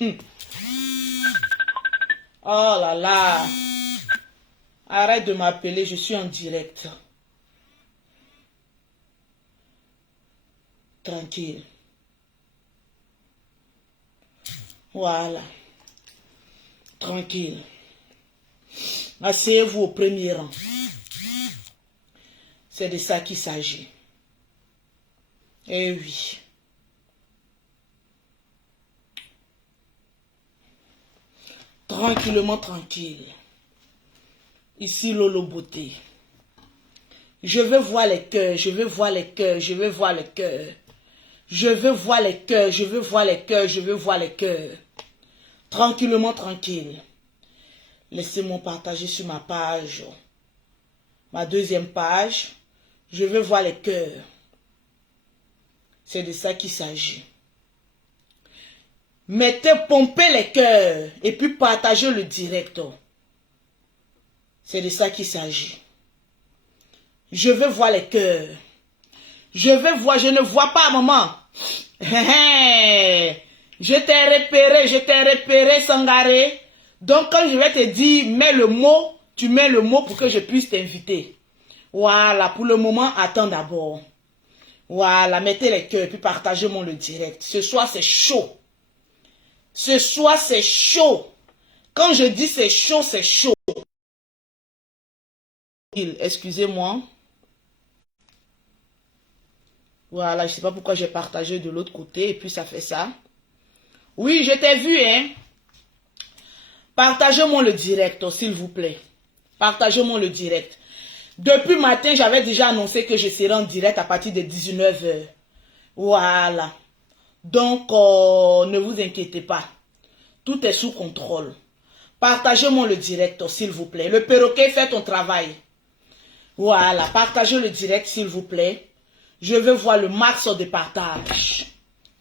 Oh là là. Arrête de m'appeler, je suis en direct. Tranquille. Voilà. Tranquille. Asseyez-vous au premier rang. C'est de ça qu'il s'agit. Eh oui. Tranquillement, tranquille. Ici, Lolo Beauté. Je veux voir les cœurs, je veux voir les cœurs, je veux voir les cœurs. Je veux voir les cœurs, je veux voir les cœurs, je veux voir les cœurs. Tranquillement, tranquille. Laissez-moi partager sur ma page. Ma deuxième page. Je veux voir les cœurs. C'est de ça qu'il s'agit. Mettez, pompez les cœurs et puis partagez le direct. C'est de ça qu'il s'agit. Je veux voir les cœurs. Je veux voir, je ne vois pas, maman. Je t'ai repéré, Sangaré. Donc, quand je vais te dire, mets le mot, tu mets le mot pour que je puisse t'inviter. Voilà, pour le moment, attends d'abord. Voilà, mettez les cœurs et puis partagez-moi le direct. Ce soir, c'est chaud. Ce soir, c'est chaud. Quand je dis c'est chaud, c'est chaud. Excusez-moi. Voilà, je ne sais pas pourquoi j'ai partagé de l'autre côté et puis ça fait ça. Oui, je t'ai vu, hein. Partagez-moi le direct, s'il vous plaît. Partagez-moi le direct. Depuis matin, j'avais déjà annoncé que je serai en direct à partir de 19 h. Voilà. Donc, ne vous inquiétez pas. Tout est sous contrôle. Partagez-moi le direct, s'il vous plaît. Le perroquet, fait ton travail. Voilà. Partagez le direct, s'il vous plaît. Je veux voir le max de partage.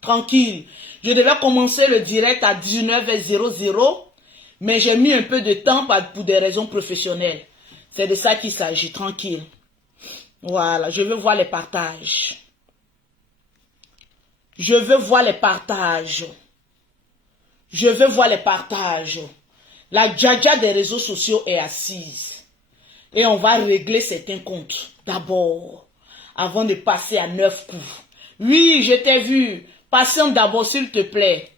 Tranquille. Je devais commencer le direct à 19 h 00, mais j'ai mis un peu de temps pour des raisons professionnelles. C'est de ça qu'il s'agit. Tranquille. Voilà. Je veux voir les partages. Je veux voir les partages. Je veux voir les partages. La djaja des réseaux sociaux est assise. Et on va régler certains comptes. D'abord. Avant de passer à 9 coups. Oui, je t'ai vu. Patiente d'abord, s'il te plaît.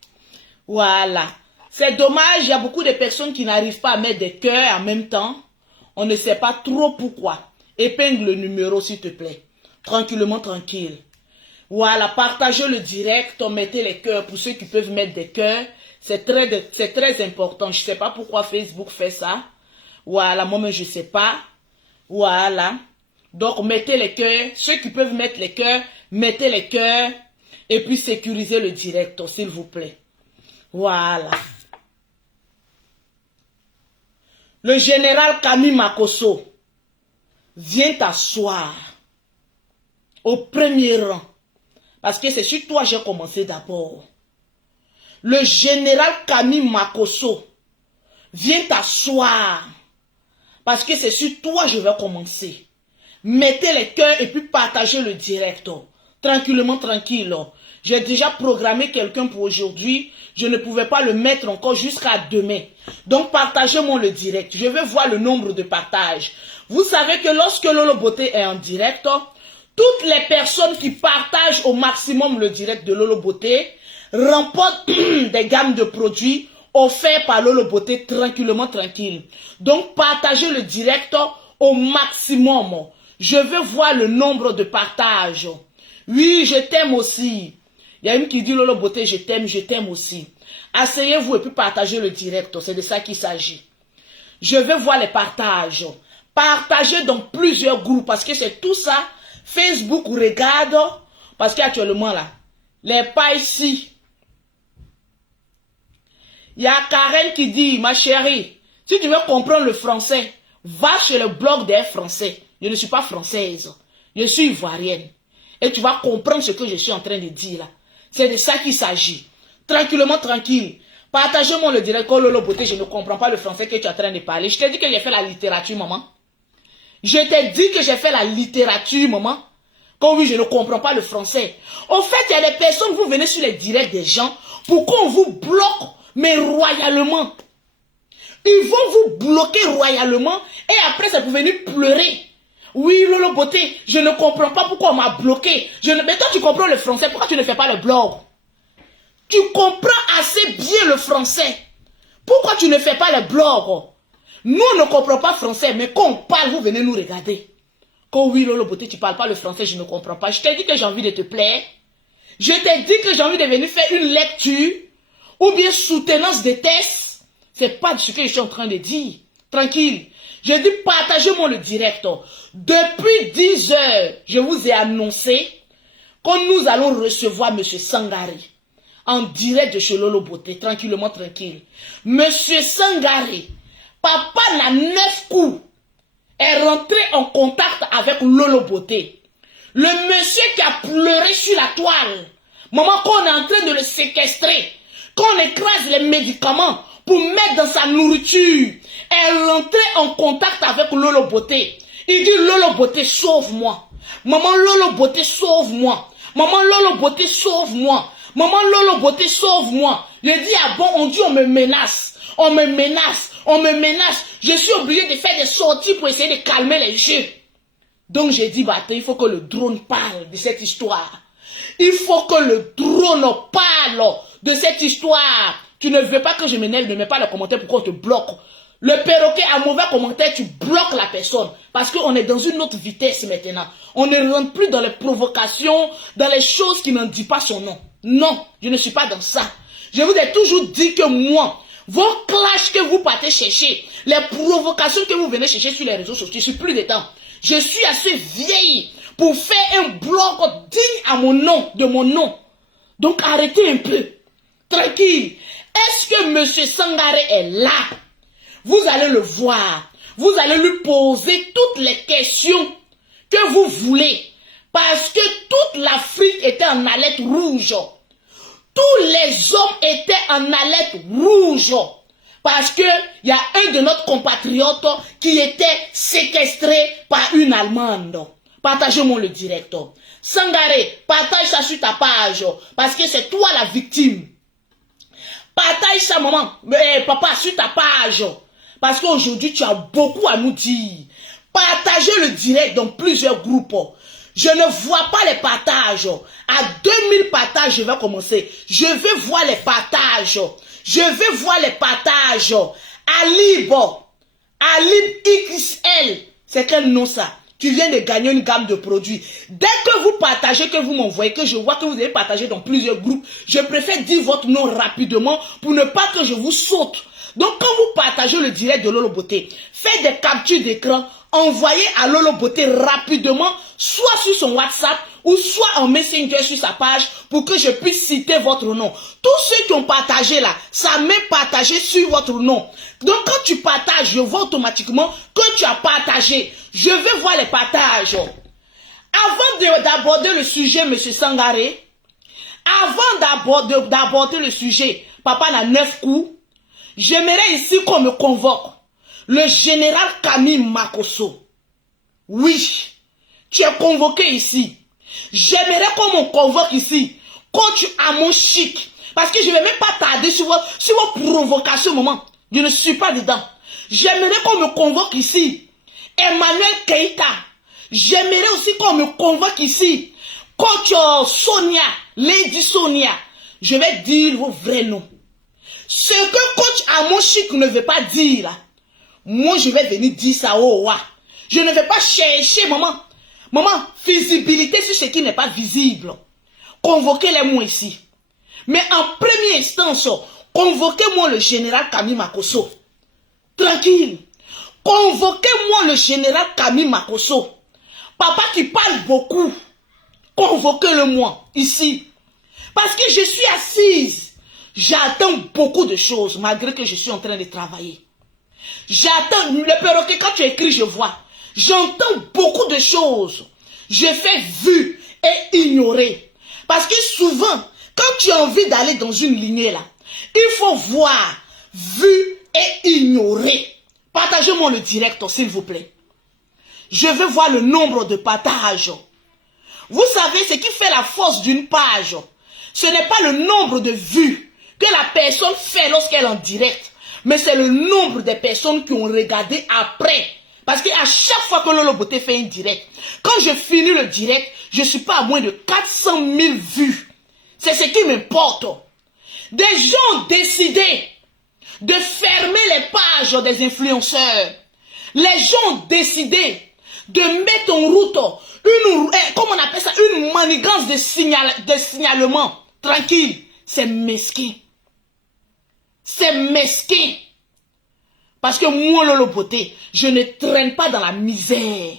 Voilà. C'est dommage, il y a beaucoup de personnes qui n'arrivent pas à mettre des cœurs en même temps. On ne sait pas trop pourquoi. Épingle le numéro, s'il te plaît. Tranquillement, tranquille. Voilà, partagez le direct, mettez les cœurs pour ceux qui peuvent mettre des cœurs. C'est très important. Je ne sais pas pourquoi Facebook fait ça. Voilà, moi-même, je ne sais pas. Voilà. Donc, mettez les cœurs. Ceux qui peuvent mettre les cœurs, mettez les cœurs. Et puis, sécurisez le direct, s'il vous plaît. Voilà. Le général Camille Makosso vient t'asseoir au premier rang. Parce que c'est sur toi que j'ai commencé d'abord. Le général Camille Makosso vient t'asseoir. Parce que c'est sur toi que je vais commencer. Mettez les cœurs et puis partagez le direct. Tranquillement, tranquille. J'ai déjà programmé quelqu'un pour aujourd'hui. Je ne pouvais pas le mettre encore jusqu'à demain. Donc, partagez-moi le direct. Je veux voir le nombre de partages. Vous savez que lorsque Lolo Beauté est en direct, toutes les personnes qui partagent au maximum le direct de Lolo Beauté remportent des gammes de produits offerts par Lolo Beauté tranquillement, tranquille. Donc, partagez le direct au maximum. Je veux voir le nombre de partages. Oui, je t'aime aussi. Il y a une qui dit Lolo Beauté, je t'aime aussi. Asseyez-vous et puis partagez le direct. C'est de ça qu'il s'agit. Je veux voir les partages. Partagez dans plusieurs groupes parce que c'est tout ça. Facebook regarde. Parce qu'actuellement là, les pas ici. Il y a Karen qui dit, ma chérie, si tu veux comprendre le français, va chez le blog des Français. Je ne suis pas française. Je suis ivoirienne. Et tu vas comprendre ce que je suis en train de dire là. C'est de ça qu'il s'agit. Tranquillement, tranquille. Partagez-moi le direct. Oh Lolo Beauté, je ne comprends pas le français que tu es en train de parler. Je t'ai dit que j'ai fait la littérature, maman. Je t'ai dit que j'ai fait la littérature, maman. Quand oui, je ne comprends pas le français. En fait, il y a des personnes, vous venez sur les directs des gens pour qu'on vous bloque mais royalement. Ils vont vous bloquer royalement et après ça peut venir pleurer. Oui, Lolo Beauté, je ne comprends pas pourquoi on m'a bloqué. Mais toi tu comprends le français, pourquoi tu ne fais pas le blog? Tu comprends assez bien le français. Pourquoi tu ne fais pas le blog? Nous on ne comprenons pas français, mais quand on parle, vous venez nous regarder. Quand oui, Lolo Beauté, tu ne parles pas le français, je ne comprends pas. Je t'ai dit que j'ai envie de te plaire. Je t'ai dit que j'ai envie de venir faire une lecture ou bien soutenance des tests. C'est pas ce que je suis en train de dire. Tranquille. Je dis partagez-moi le direct. Depuis 10 heures, je vous ai annoncé que nous allons recevoir M. Sangari en direct de chez Lolo Beauté. Tranquillement, tranquille. M. Sangari, papa n'a 9 coups, est rentré en contact avec Lolo Beauté. Le monsieur qui a pleuré sur la toile. Maman, quand on est en train de le séquestrer, quand on écrase les médicaments pour mettre dans sa nourriture, elle est rentrée en contact avec Lolo Beauté. Il dit, Lolo Beauté, sauve-moi. Maman, Lolo Beauté, sauve-moi. Maman, Lolo Beauté, sauve-moi. Maman, Lolo Beauté, sauve-moi. Je dis, ah bon, on dit, on me menace. On me menace. On me menace. Je suis obligé de faire des sorties pour essayer de calmer les jeux. Donc j'ai dit, bah, il faut que le drone parle de cette histoire. Il faut que le drone parle de cette histoire. Tu ne veux pas que je m'énerve, ne mets pas le commentaire pour qu'on te bloque. Le perroquet a mauvais commentaire, tu bloques la personne. Parce qu'on est dans une autre vitesse maintenant. On ne rentre plus dans les provocations, dans les choses qui n'en disent pas son nom. Non, je ne suis pas dans ça. Je vous ai toujours dit que moi, vos clashs que vous partez chercher, les provocations que vous venez chercher sur les réseaux sociaux, je suis plus dedans. Je suis assez vieille pour faire un blog digne à mon nom, de mon nom. Donc arrêtez un peu. Tranquille. Est-ce que M. Sangaré est là? Vous allez le voir. Vous allez lui poser toutes les questions que vous voulez. Parce que toute l'Afrique était en alerte rouge. Tous les hommes étaient en alerte rouge. Parce qu'il y a un de nos compatriotes qui était séquestré par une Allemande. Partagez-moi le direct. Sangaré, partage ça sur ta page. Parce que c'est toi la victime. Partage ça, maman. Papa, sur ta page. Parce qu'aujourd'hui, tu as beaucoup à nous dire. Partagez le direct dans plusieurs groupes. Je ne vois pas les partages. À 2000 partages, je vais commencer. Je vais voir les partages. Je vais voir les partages. Alib XL. C'est quel nom ça? Tu viens de gagner une gamme de produits. Dès que vous partagez, que vous m'envoyez, que je vois que vous avez partagé dans plusieurs groupes, je préfère dire votre nom rapidement pour ne pas que je vous saute. Donc quand vous partagez le direct de Lolo Beauté, faites des captures d'écran, envoyez à Lolo Beauté rapidement, soit sur son WhatsApp ou soit en Messenger sur sa page pour que je puisse citer votre nom. Tous ceux qui ont partagé là, ça m'est partagé sur votre nom. Donc quand tu partages, je vois automatiquement que tu as partagé. Je vais voir les partages. Avant d'aborder le sujet, M. Sangaré, avant d'aborder le sujet, papa n'a 9 coups, j'aimerais ici qu'on me convoque le général Camille Makosso. Oui, tu es convoqué ici. J'aimerais qu'on me convoque ici, coach Amon Chic. Parce que je ne vais même pas tarder sur vos provocations, maman. Je ne suis pas dedans. J'aimerais qu'on me convoque ici. Emmanuel Keïta. J'aimerais aussi qu'on me convoque ici. Coach Sonia, Lady Sonia. Je vais dire vos vrais noms. Ce que coach Amon Chic ne veut pas dire, moi je vais venir dire ça au roi. Je ne vais pas chercher, maman. Maman, visibilité sur ce qui n'est pas visible. Convoquez-les-moi ici. Mais en première instance, convoquez-moi le général Camille Makosso. Tranquille. Convoquez-moi le général Camille Makosso. Papa qui parle beaucoup. Convoquez-le-moi ici. Parce que je suis assise. J'attends beaucoup de choses malgré que je suis en train de travailler. J'attends. Le perroquet, quand tu écris, je vois. J'entends beaucoup de choses. Je fais vu et ignorer. Parce que souvent, quand tu as envie d'aller dans une lignée là, il faut voir, vu et ignorer. Partagez-moi le direct, s'il vous plaît. Je veux voir le nombre de partages. Vous savez, ce qui fait la force d'une page, ce n'est pas le nombre de vues, que la personne fait lorsqu'elle est en direct. Mais c'est le nombre de personnes qui ont regardé après. Parce qu'à chaque fois que Lolo Beauté fait un direct, quand je finis le direct, je ne suis pas à moins de 400 000 vues. C'est ce qui m'importe. Des gens ont décidé de fermer les pages des influenceurs. Les gens ont décidé de mettre en route comment on appelle ça, une manigance de signalement. Tranquille, c'est mesquin. C'est mesquin. Parce que moi, Lolo Beauté, je ne traîne pas dans la misère.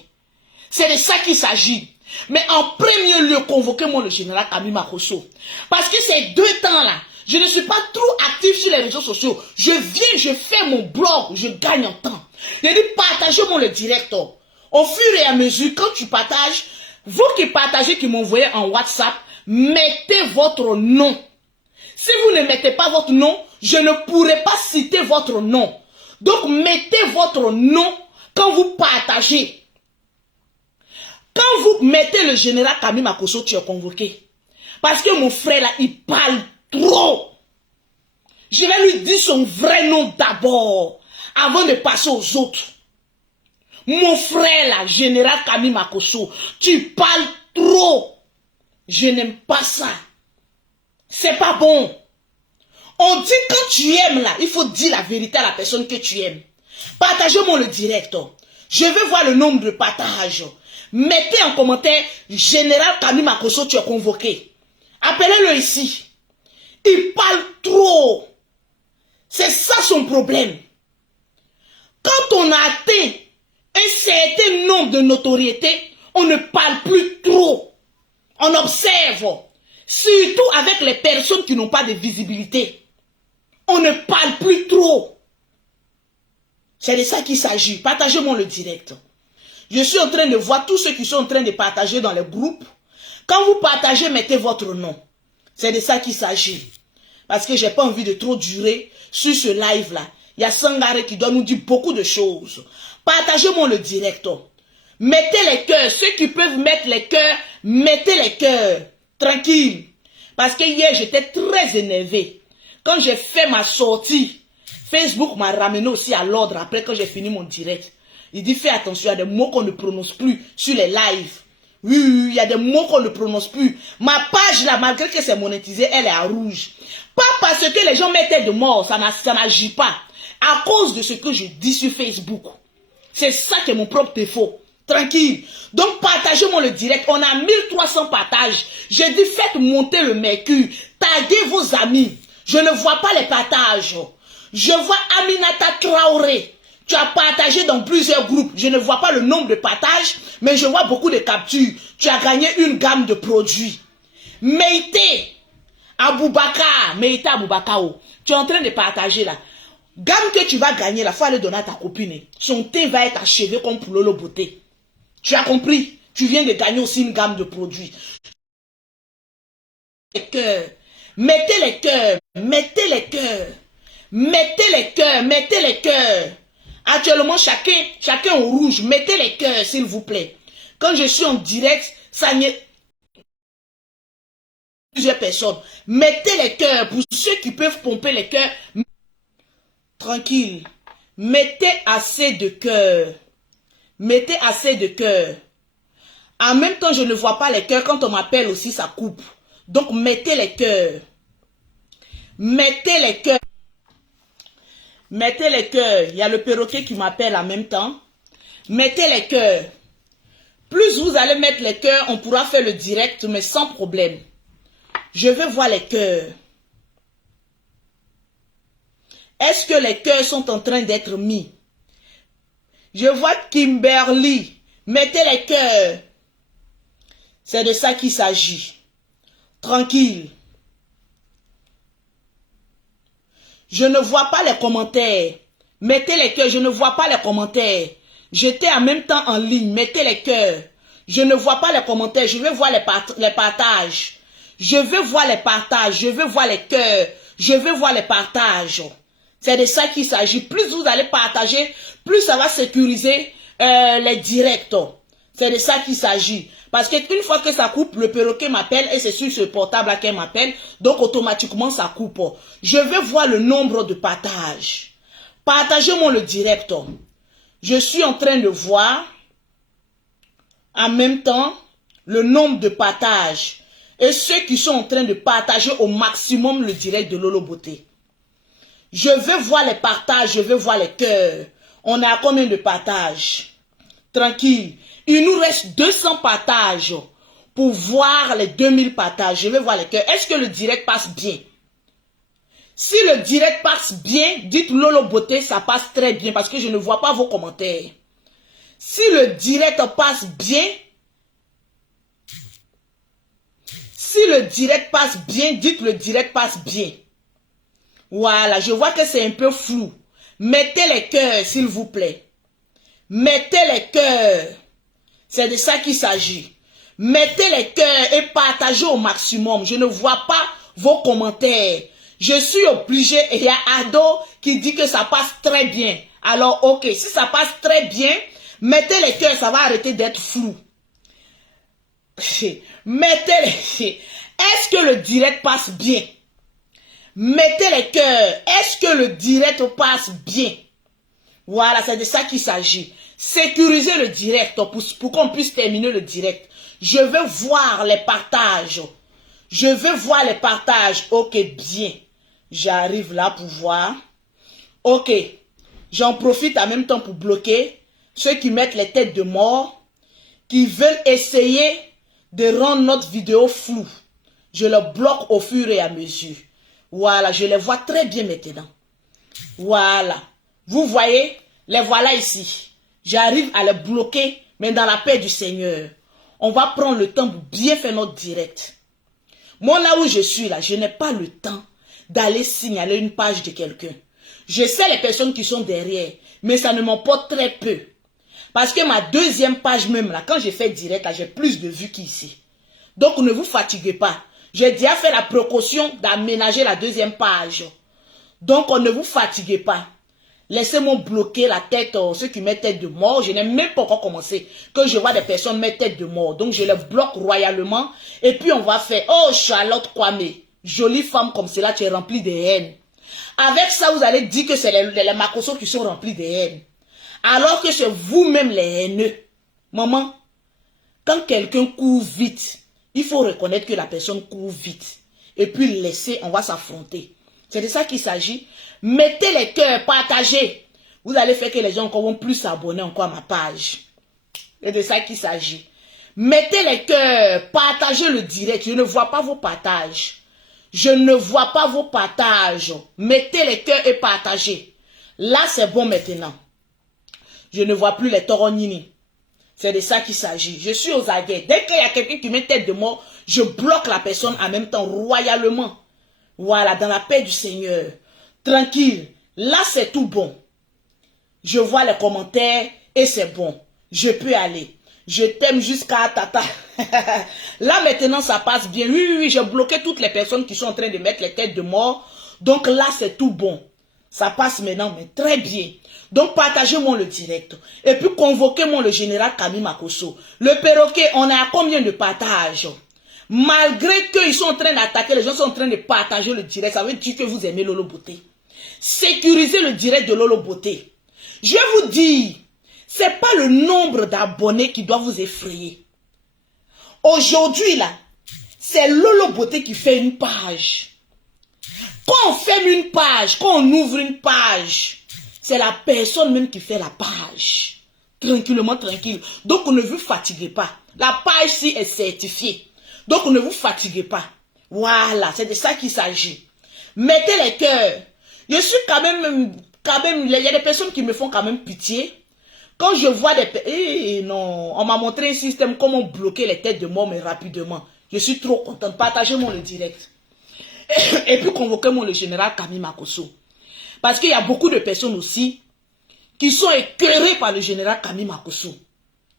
C'est de ça qu'il s'agit. Mais en premier lieu, convoquez-moi le général Kami Makosso. Parce que ces 2 temps-là, je ne suis pas trop actif sur les réseaux sociaux. Je viens, je fais mon blog, je gagne en temps. Je dis, partagez-moi le direct. Au fur et à mesure, quand tu partages, vous qui partagez, qui m'envoyez en WhatsApp, mettez votre nom. Si vous ne mettez pas votre nom, je ne pourrai pas citer votre nom. Donc, mettez votre nom quand vous partagez. Quand vous mettez le général Kami Makosso, tu es convoqué. Parce que mon frère là, il parle trop. Je vais lui dire son vrai nom d'abord, avant de passer aux autres. Mon frère là, général Kami Makosso, tu parles trop. Je n'aime pas ça. C'est pas bon. On dit quand tu aimes là, il faut dire la vérité à la personne que tu aimes. Partagez-moi le direct. Je veux voir le nombre de partages. Mettez en commentaire, général Kami Makosso, tu es convoqué. Appelez-le ici. Il parle trop. C'est ça son problème. Quand on a atteint un certain nombre de notoriété, on ne parle plus trop. On observe. Surtout avec les personnes qui n'ont pas de visibilité. On ne parle plus trop. C'est de ça qu'il s'agit. Partagez-moi le direct. Je suis en train de voir tous ceux qui sont en train de partager dans les groupes. Quand vous partagez, mettez votre nom. C'est de ça qu'il s'agit. Parce que je n'ai pas envie de trop durer sur ce live-là. Il y a Sangare qui doit nous dire beaucoup de choses. Partagez-moi le direct. Mettez les cœurs. Ceux qui peuvent mettre les cœurs, mettez les cœurs. Tranquille. Parce que hier, j'étais très énervé. Quand j'ai fait ma sortie, Facebook m'a ramené aussi à l'ordre après quand j'ai fini mon direct. Il dit, fais attention, il y a des mots qu'on ne prononce plus sur les lives. Oui, il y a des mots qu'on ne prononce plus. Ma page là, malgré que c'est monétisé, elle est à rouge. Pas parce que les gens mettaient de mort, ça n'agit pas. À cause de ce que je dis sur Facebook. C'est ça qui est mon propre défaut. Tranquille. Donc, partagez-moi le direct. On a 1300 partages. J'ai dit, faites monter le mercure. Taguez vos amis. Je ne vois pas les partages. Je vois Aminata Traoré. Tu as partagé dans plusieurs groupes. Je ne vois pas le nombre de partages, mais je vois beaucoup de captures. Tu as gagné une gamme de produits. Meïté Aboubakar. Meïté Aboubakar. Tu es en train de partager là. Gamme que tu vas gagner là, il faut aller donner à ta copine. Son teint va être achevé comme pour Lolo Beauté. Tu as compris? Tu viens de gagner aussi une gamme de produits. Les cœurs. Mettez les cœurs. Mettez les cœurs. Mettez les cœurs. Mettez les cœurs. Actuellement, chacun au rouge. Mettez les cœurs, s'il vous plaît. Quand je suis en direct, ça n'y est. Plusieurs personnes. Mettez les cœurs. Pour ceux qui peuvent pomper les cœurs. Tranquille. Mettez assez de cœur. Mettez assez de cœur. En même temps, je ne vois pas les cœurs. Quand on m'appelle aussi, ça coupe. Donc, mettez les cœurs. Mettez les cœurs. Mettez les cœurs. Il y a le perroquet qui m'appelle en même temps. Mettez les cœurs. Plus vous allez mettre les cœurs, on pourra faire le direct, mais sans problème. Je veux voir les cœurs. Est-ce que les cœurs sont en train d'être mis? Je vois Kimberly. Mettez les cœurs. C'est de ça qu'il s'agit. Tranquille. Je ne vois pas les commentaires. Mettez les cœurs. Je ne vois pas les commentaires. J'étais en même temps en ligne. Mettez les cœurs. Je ne vois pas les commentaires. Je veux voir les partages. Je veux voir les partages. Je veux voir les cœurs. Je veux voir les partages. C'est de ça qu'il s'agit. Plus vous allez partager, plus ça va sécuriser les directs. C'est de ça qu'il s'agit. Parce qu'une fois que ça coupe, le perroquet m'appelle et c'est sur ce portable-là qu'elle m'appelle. Donc, automatiquement, ça coupe. Je vais voir le nombre de partages. Partagez-moi le direct. Je suis en train de voir en même temps le nombre de partages. Et ceux qui sont en train de partager au maximum le direct de Lolo Beauté. Je vais voir les partages, je vais voir les cœurs. On est à combien de partages? Tranquille. Il nous reste 200 partages pour voir les 2000 partages. Je vais voir les cœurs. Est-ce que le direct passe bien? Si le direct passe bien, dites Lolo Beauté, ça passe très bien parce que je ne vois pas vos commentaires. Si le direct passe bien, si le direct passe bien, dites le direct passe bien. Voilà, je vois que c'est un peu flou. Mettez les cœurs, s'il vous plaît. Mettez les cœurs. C'est de ça qu'il s'agit. Mettez les cœurs et partagez au maximum. Je ne vois pas vos commentaires. Je suis obligé, et il y a Ado qui dit que ça passe très bien. Alors, ok, si ça passe très bien, mettez les cœurs, ça va arrêter d'être flou. Mettez les... Est-ce que le direct passe bien? Mettez les cœurs. Est-ce que le direct passe bien? Voilà, c'est de ça qu'il s'agit. Sécuriser le direct pour qu'on puisse terminer le direct. Je veux voir les partages. Je veux voir les partages. Ok, bien. J'arrive là pour voir. Ok. J'en profite en même temps pour bloquer ceux qui mettent les têtes de mort, qui veulent essayer de rendre notre vidéo floue. Je le bloque au fur et à mesure. Voilà, je les vois très bien maintenant. Voilà. Vous voyez, les voilà ici. J'arrive à les bloquer, mais dans la paix du Seigneur. On va prendre le temps pour bien faire notre direct. Moi, là où je suis, là, je n'ai pas le temps d'aller signaler une page de quelqu'un. Je sais les personnes qui sont derrière, mais ça ne m'emporte très peu. Parce que ma deuxième page même, là, quand j'ai fait direct, là, j'ai plus de vues qu'ici. Donc, ne vous fatiguez pas. J'ai déjà fait la précaution d'aménager la deuxième page. Donc, ne vous fatiguez pas. Laissez-moi bloquer la tête, ceux qui mettent tête de mort. Je n'ai même pas encore commencé. Que je vois des personnes mettre tête de mort. Donc, je les bloque royalement. Et puis, on va faire, oh, Charlotte Kwame, jolie femme comme cela, tu es remplie de haine. Avec ça, vous allez dire que c'est les Makosso qui sont remplis de haine. Alors que c'est vous-même les haineux. Maman, quand quelqu'un court vite, il faut reconnaître que la personne court vite. Et puis laisser, on va s'affronter. C'est de ça qu'il s'agit. Mettez les cœurs, partagez. Vous allez faire que les gens vont plus s'abonner encore à ma page. C'est de ça qu'il s'agit. Mettez les cœurs, partagez le direct. Je ne vois pas vos partages. Je ne vois pas vos partages. Mettez les cœurs et partagez. Là, c'est bon maintenant. Je ne vois plus les toronini. C'est de ça qu'il s'agit. Je suis aux aguets. Dès qu'il y a quelqu'un qui met tête de mort, je bloque la personne en même temps, royalement. Voilà, dans la paix du Seigneur. Tranquille. Là, c'est tout bon. Je vois les commentaires et c'est bon. Je peux aller. Je t'aime jusqu'à tata. Là, maintenant, ça passe bien. Oui, oui, oui, j'ai bloqué toutes les personnes qui sont en train de mettre les têtes de mort. Donc là, c'est tout bon. Ça passe maintenant, mais très bien. Donc, partagez-moi le direct. Et puis, convoquez-moi le général Camille Makosso. Le perroquet, on est à combien de partages? Malgré qu'ils sont en train d'attaquer, les gens sont en train de partager le direct. Ça veut dire que vous aimez Lolo Beauté. Sécurisez le direct de Lolo Beauté. Je vais vous dire, c'est pas le nombre d'abonnés qui doit vous effrayer. Aujourd'hui, là, c'est Lolo Beauté qui fait une page. Quand on ferme une page, quand on ouvre une page, c'est la personne même qui fait la page. Tranquillement, tranquille. Donc, ne vous fatiguez pas. La page-ci est certifiée. Donc, ne vous fatiguez pas. Voilà, c'est de ça qu'il s'agit. Mettez les cœurs. Je suis quand même, il y a des personnes qui me font quand même pitié. Quand je vois des... non, on m'a montré un système comment bloquer les têtes de mort, mais rapidement. Je suis trop contente. Partagez-moi le direct. Et puis convoquez-moi le général Camille Makosso. Parce qu'il y a beaucoup de personnes aussi qui sont écœurées par le général Camille Makosso.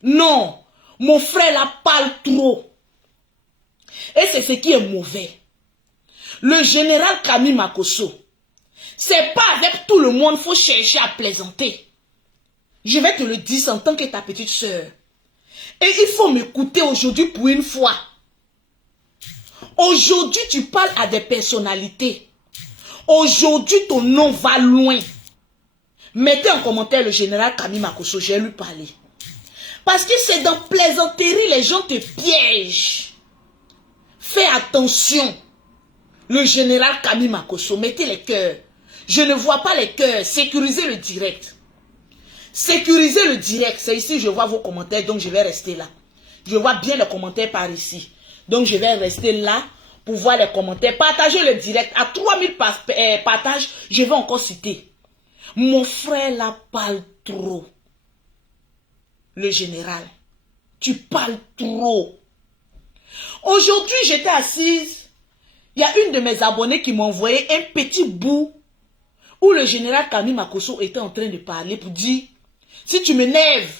Non, mon frère là parle trop. Et c'est ce qui est mauvais. Le général Camille Makosso, c'est pas avec tout le monde qu'il faut chercher à plaisanter. Je vais te le dire en tant que ta petite sœur. Et il faut m'écouter aujourd'hui pour une fois. Aujourd'hui, tu parles à des personnalités. Aujourd'hui, ton nom va loin. Mettez en commentaire le général Kami Makosso, j'ai lui parler. Parce que c'est dans plaisanterie, les gens te piègent. Fais attention. Le général Kami Makosso, mettez les cœurs. Je ne vois pas les cœurs. Sécurisez le direct. Sécurisez le direct. C'est ici, je vois vos commentaires, donc je vais rester là. Je vois bien les commentaires par ici. Donc je vais rester là pour voir les commentaires. Partagez le direct. À 3000 partages, je vais encore citer. Mon frère là parle trop. Le général, tu parles trop. Aujourd'hui, j'étais assise. Il y a une de mes abonnés qui m'a envoyé un petit bout où le général Kami Makosso était en train de parler pour dire, si tu m'énerves,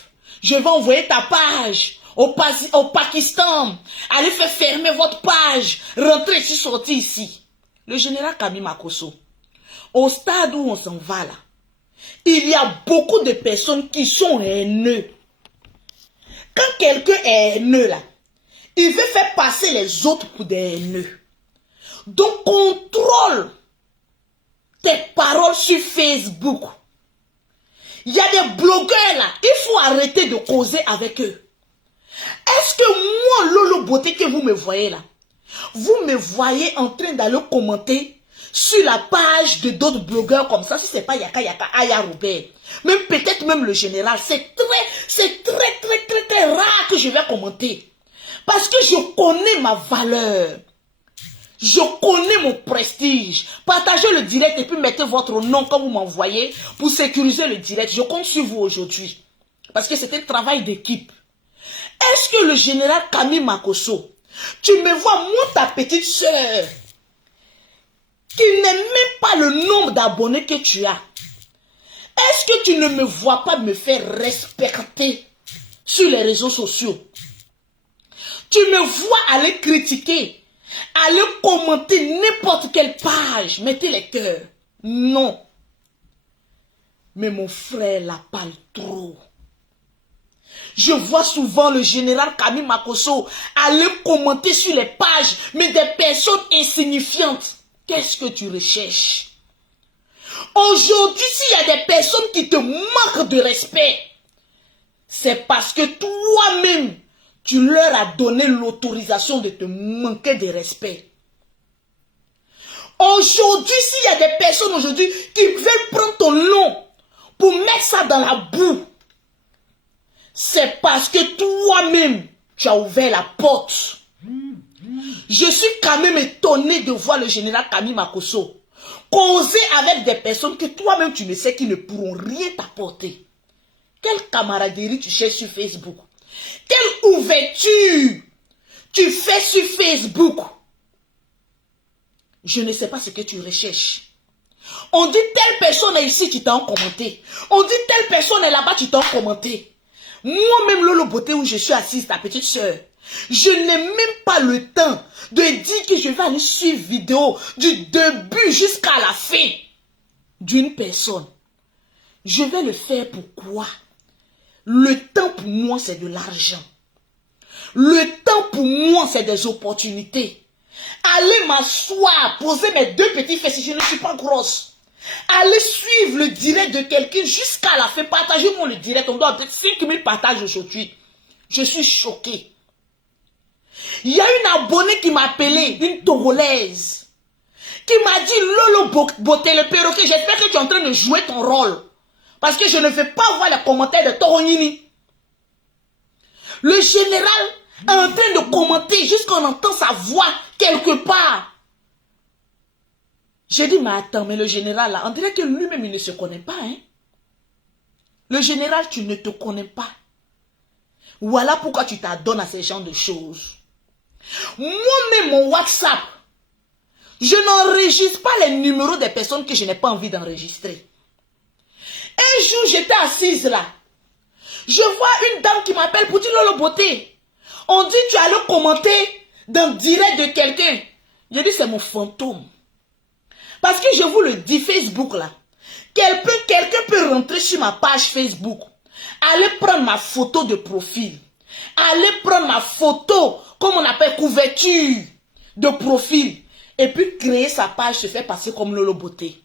je vais envoyer ta page au Pakistan. Allez faire fermer votre page. Rentrez ici, sortez ici. Le général Kami Makosso, au stade où on s'en va là, il y a beaucoup de personnes qui sont haineux. Quand quelqu'un est haineux là, il veut faire passer les autres pour des haineux. Donc contrôle tes paroles sur Facebook. Il y a des blogueurs là, il faut arrêter de causer avec eux. Est-ce que moi, Lolo Beauté, que vous me voyez là, vous me voyez en train d'aller commenter sur la page de d'autres blogueurs comme ça, si ce n'est pas Yaka Aya Robert, même peut-être même le général, c'est très rare que je vais commenter. Parce que je connais ma valeur. Je connais mon prestige. Partagez le direct et puis mettez votre nom quand vous m'envoyez pour sécuriser le direct. Je compte sur vous aujourd'hui. Parce que c'est un travail d'équipe. Est-ce que le général Kami Makosso, tu me vois, moi ta petite soeur, qui n'est même pas le nombre d'abonnés que tu as, est-ce que tu ne me vois pas me faire respecter sur les réseaux sociaux? Tu me vois aller critiquer, aller commenter n'importe quelle page, mettez les cœurs. Non. Mais mon frère la parle trop. Je vois souvent le général Kami Makosso aller commenter sur les pages, mais des personnes insignifiantes. Qu'est-ce que tu recherches? Aujourd'hui, s'il y a des personnes qui te manquent de respect, c'est parce que toi-même, tu leur as donné l'autorisation de te manquer de respect. Aujourd'hui, s'il y a des personnes aujourd'hui qui veulent prendre ton nom pour mettre ça dans la boue, c'est parce que toi-même, tu as ouvert la porte. Je suis quand même étonné de voir le général Kami Makosso causer avec des personnes que toi-même tu ne sais qui ne pourront rien t'apporter. Quelle camaraderie tu cherches sur Facebook? Quelle ouverture tu fais sur Facebook? Je ne sais pas ce que tu recherches. On dit telle personne est ici, tu t'en commenté. On dit telle personne est là-bas, tu t'en commenté. Moi-même, Lolo Beauté, où je suis assise, ta petite soeur, je n'ai même pas le temps de dire que je vais aller suivre vidéo du début jusqu'à la fin d'une personne. Je vais le faire pourquoi? Le temps pour moi, c'est de l'argent. Le temps pour moi, c'est des opportunités. Aller m'asseoir, poser mes deux petits fesses, je ne suis pas grosse. Allez suivre le direct de quelqu'un jusqu'à la fin. Partagez-moi le direct. On doit peut-être 5000 partages aujourd'hui. Je suis choqué. Il y a une abonnée qui m'a appelé, une Togolaise, qui m'a dit, Lolo Beauté, le perroquet, j'espère que tu es en train de jouer ton rôle. Parce que je ne veux pas voir les commentaires de Toronini. Le général est en train de commenter jusqu'on entend sa voix quelque part. J'ai dit, mais attends, mais le général là, on dirait que lui-même, il ne se connaît pas, hein. Le général, tu ne te connais pas. Voilà pourquoi tu t'adonnes à ces genres de choses. Moi-même, mon WhatsApp, je n'enregistre pas les numéros des personnes que je n'ai pas envie d'enregistrer. Un jour, j'étais assise là. Je vois une dame qui m'appelle pour dire Lolo Beauté. On dit, tu allais commenter dans le direct de quelqu'un. J'ai dit, c'est mon fantôme. Parce que je vous le dis, Facebook là, quelqu'un peut rentrer sur ma page Facebook, aller prendre ma photo de profil, Allez prendre ma photo, comme on appelle couverture de profil, et puis créer sa page, se faire passer comme Lolo Beauté.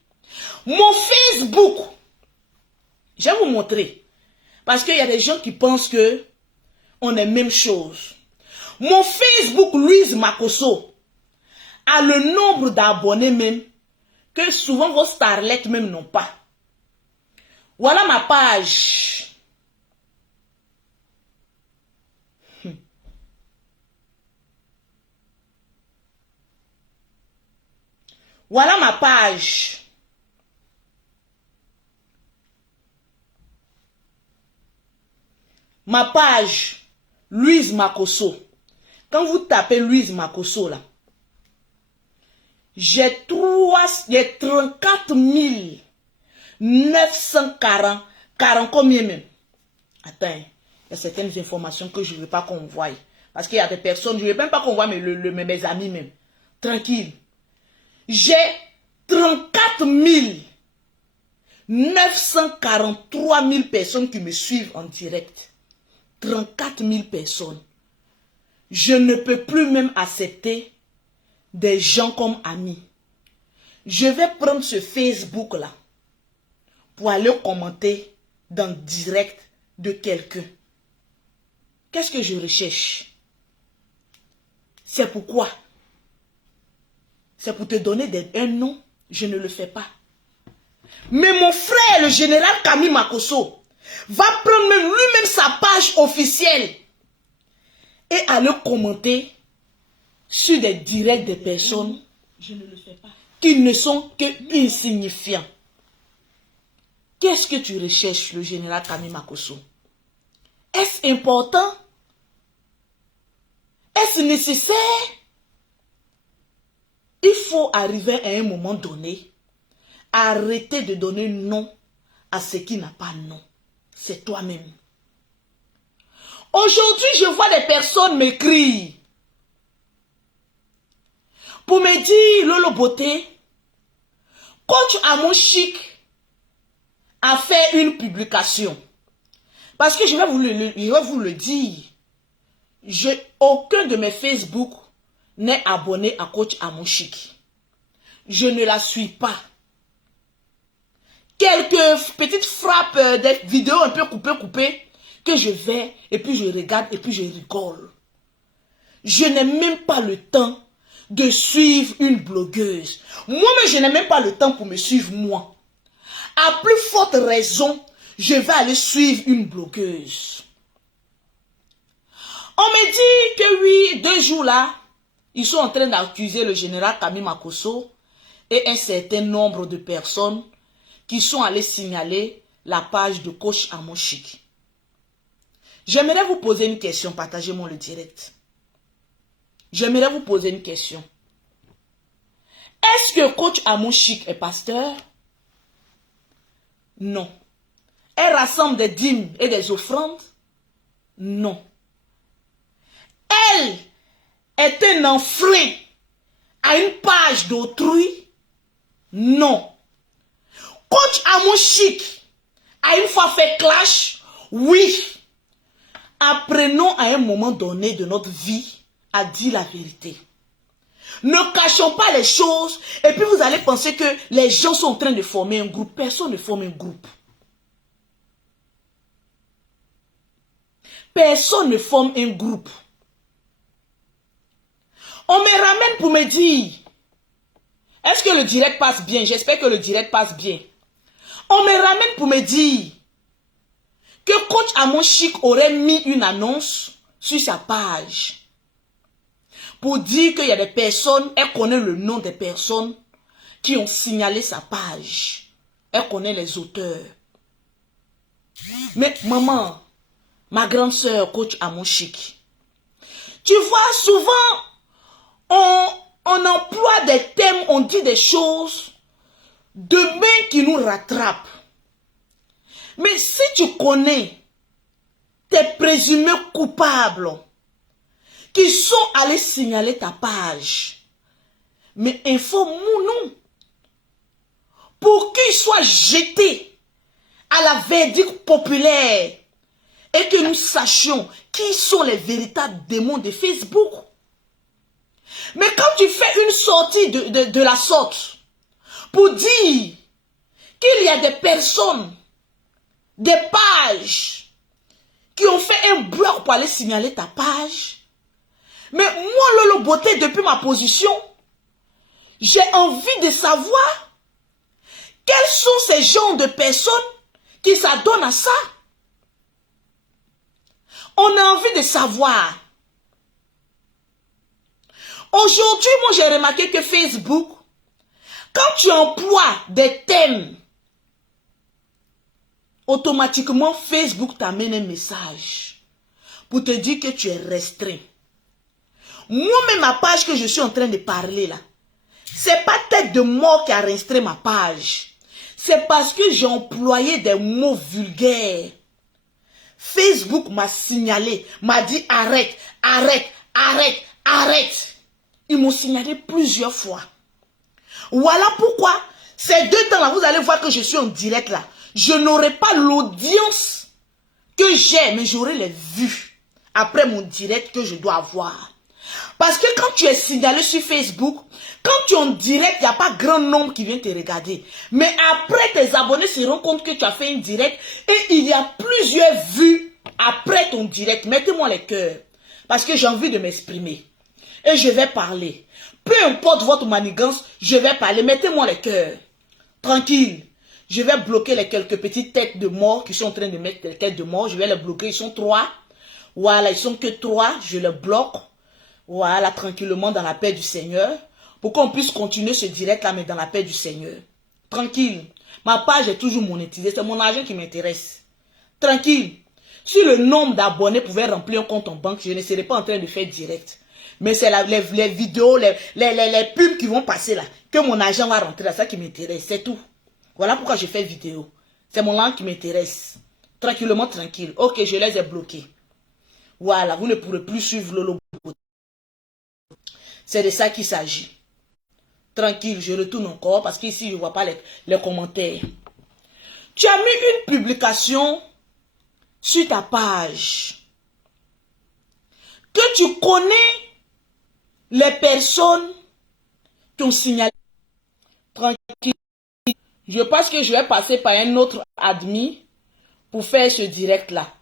Mon Facebook, je vais vous montrer. Parce qu'il y a des gens qui pensent que on est même chose. Mon Facebook, Louise Makosso, a le nombre d'abonnés même que souvent vos starlets même n'ont pas. Voilà ma page. Voilà ma page. Ma page, Louise Makosso. Quand vous tapez Louise Makosso là, j'ai 34 940. 40 combien même? Attends, il y a certaines informations que je ne veux pas qu'on voie. Parce qu'il y a des personnes, je ne veux même pas qu'on voie mes amis même. Tranquille. J'ai 34 943 000 personnes qui me suivent en direct. 34 000 personnes. Je ne peux plus même accepter des gens comme amis. Je vais prendre ce Facebook-là pour aller commenter dans le direct de quelqu'un. Qu'est-ce que je recherche? C'est pourquoi? C'est pour te donner un nom. Je ne le fais pas. Mais mon frère, le général Camille Makosso, va prendre même lui-même sa page officielle et aller commenter sur des directs de personnes je ne le fais pas, qui ne sont que insignifiants. Qu'est-ce que tu recherches, le général Camille Makosso? Est-ce important? Est-ce nécessaire? Il faut arriver à un moment donné à arrêter de donner nom à ce qui n'a pas nom. C'est toi-même. Aujourd'hui, je vois des personnes m'écrire pour me dire, Lolo Beauté, Coach Amon Chic a fait une publication. Parce que je vais vous le dire, aucun de mes Facebook n'est abonné à Coach Amon Chic. Je ne la suis pas. Quelques petites frappes, des vidéos un peu coupées, que je vais, et puis je regarde, et puis je rigole. Je n'ai même pas le temps de suivre une blogueuse. Moi-même, je n'ai même pas le temps pour me suivre moi. À plus forte raison, je vais aller suivre une blogueuse. On me dit que oui, 2 jours là, ils sont en train d'accuser le général Camille Makosso et un certain nombre de personnes qui sont allées signaler la page de Coach Amon Chic. J'aimerais vous poser une question, partagez-moi le direct. J'aimerais vous poser une question. Est-ce que Coach Amon Chic est pasteur? Non. Elle rassemble des dîmes et des offrandes? Non. Elle est un enfreint à une page d'autrui? Non. Coach Amon Chic a une fois fait clash? Oui. Apprenons à un moment donné de notre vie à dire la vérité. Ne cachons pas les choses et puis vous allez penser que les gens sont en train de former un groupe. Personne ne forme un groupe. Personne ne forme un groupe. On me ramène pour me dire, est-ce que le direct passe bien? J'espère que le direct passe bien. On me ramène pour me dire que Coach Amon Chic aurait mis une annonce sur sa page pour dire qu'il y a des personnes, elle connaît le nom des personnes qui ont signalé sa page. Elle connaît les auteurs. Mais maman, ma grande sœur, Coach Amon Chic, tu vois, souvent, on emploie des thèmes, on dit des choses de main qui nous rattrapent. Mais si tu connais tes présumés coupables qui sont allés signaler ta page, mais informe-nous pour qu'ils soient jetés à la verdict populaire et que nous sachions qui sont les véritables démons de Facebook. Mais quand tu fais une sortie de la sorte pour dire qu'il y a des personnes, des pages qui ont fait un bloc pour aller signaler ta page, mais moi, Lolo Beauté, depuis ma position, j'ai envie de savoir quels sont ces genres de personnes qui s'adonnent à ça. On a envie de savoir. Aujourd'hui, moi, j'ai remarqué que Facebook, quand tu emploies des thèmes, automatiquement, Facebook t'amène un message pour te dire que tu es restreint. Moi-même, ma page que je suis en train de parler là, c'est pas tête de mort qui a restreint ma page. C'est parce que j'ai employé des mots vulgaires. Facebook m'a signalé, m'a dit arrête, arrête, arrête, arrête. Ils m'ont signalé plusieurs fois. Voilà pourquoi, ces 2 temps-là, vous allez voir que je suis en direct là. Je n'aurai pas l'audience que j'ai, mais j'aurai les vues après mon direct que je dois avoir. Parce que quand tu es signalé sur Facebook, quand tu es en direct, il n'y a pas grand nombre qui vient te regarder. Mais après, tes abonnés se rendent compte que tu as fait un direct et il y a plusieurs vues après ton direct. Mettez-moi les cœurs. Parce que j'ai envie de m'exprimer. Et je vais parler. Peu importe votre manigance, je vais parler. Mettez-moi les cœurs. Tranquille. Je vais bloquer les quelques petites têtes de mort qui sont en train de mettre les têtes de mort. Je vais les bloquer. Ils sont 3. Voilà, ils sont que 3. Je les bloque. Voilà, tranquillement dans la paix du Seigneur. Pour qu'on puisse continuer ce direct là, mais dans la paix du Seigneur. Tranquille. Ma page est toujours monétisée. C'est mon argent qui m'intéresse. Tranquille. Si le nombre d'abonnés pouvait remplir un compte en banque, je ne serais pas en train de faire direct. Mais c'est les vidéos, les pubs qui vont passer là, que mon argent va rentrer là, ça qui m'intéresse, c'est tout. Voilà pourquoi je fais vidéo. C'est mon langue qui m'intéresse. Tranquillement, tranquille. Ok, je les ai bloqués. Voilà, vous ne pourrez plus suivre Lolo. C'est de ça qu'il s'agit. Tranquille, je retourne encore parce qu'ici, je ne vois pas les commentaires. Tu as mis une publication sur ta page. Que tu connais les personnes qui ont signalé. Tranquille. Je pense que je vais passer par un autre admin pour faire ce direct-là.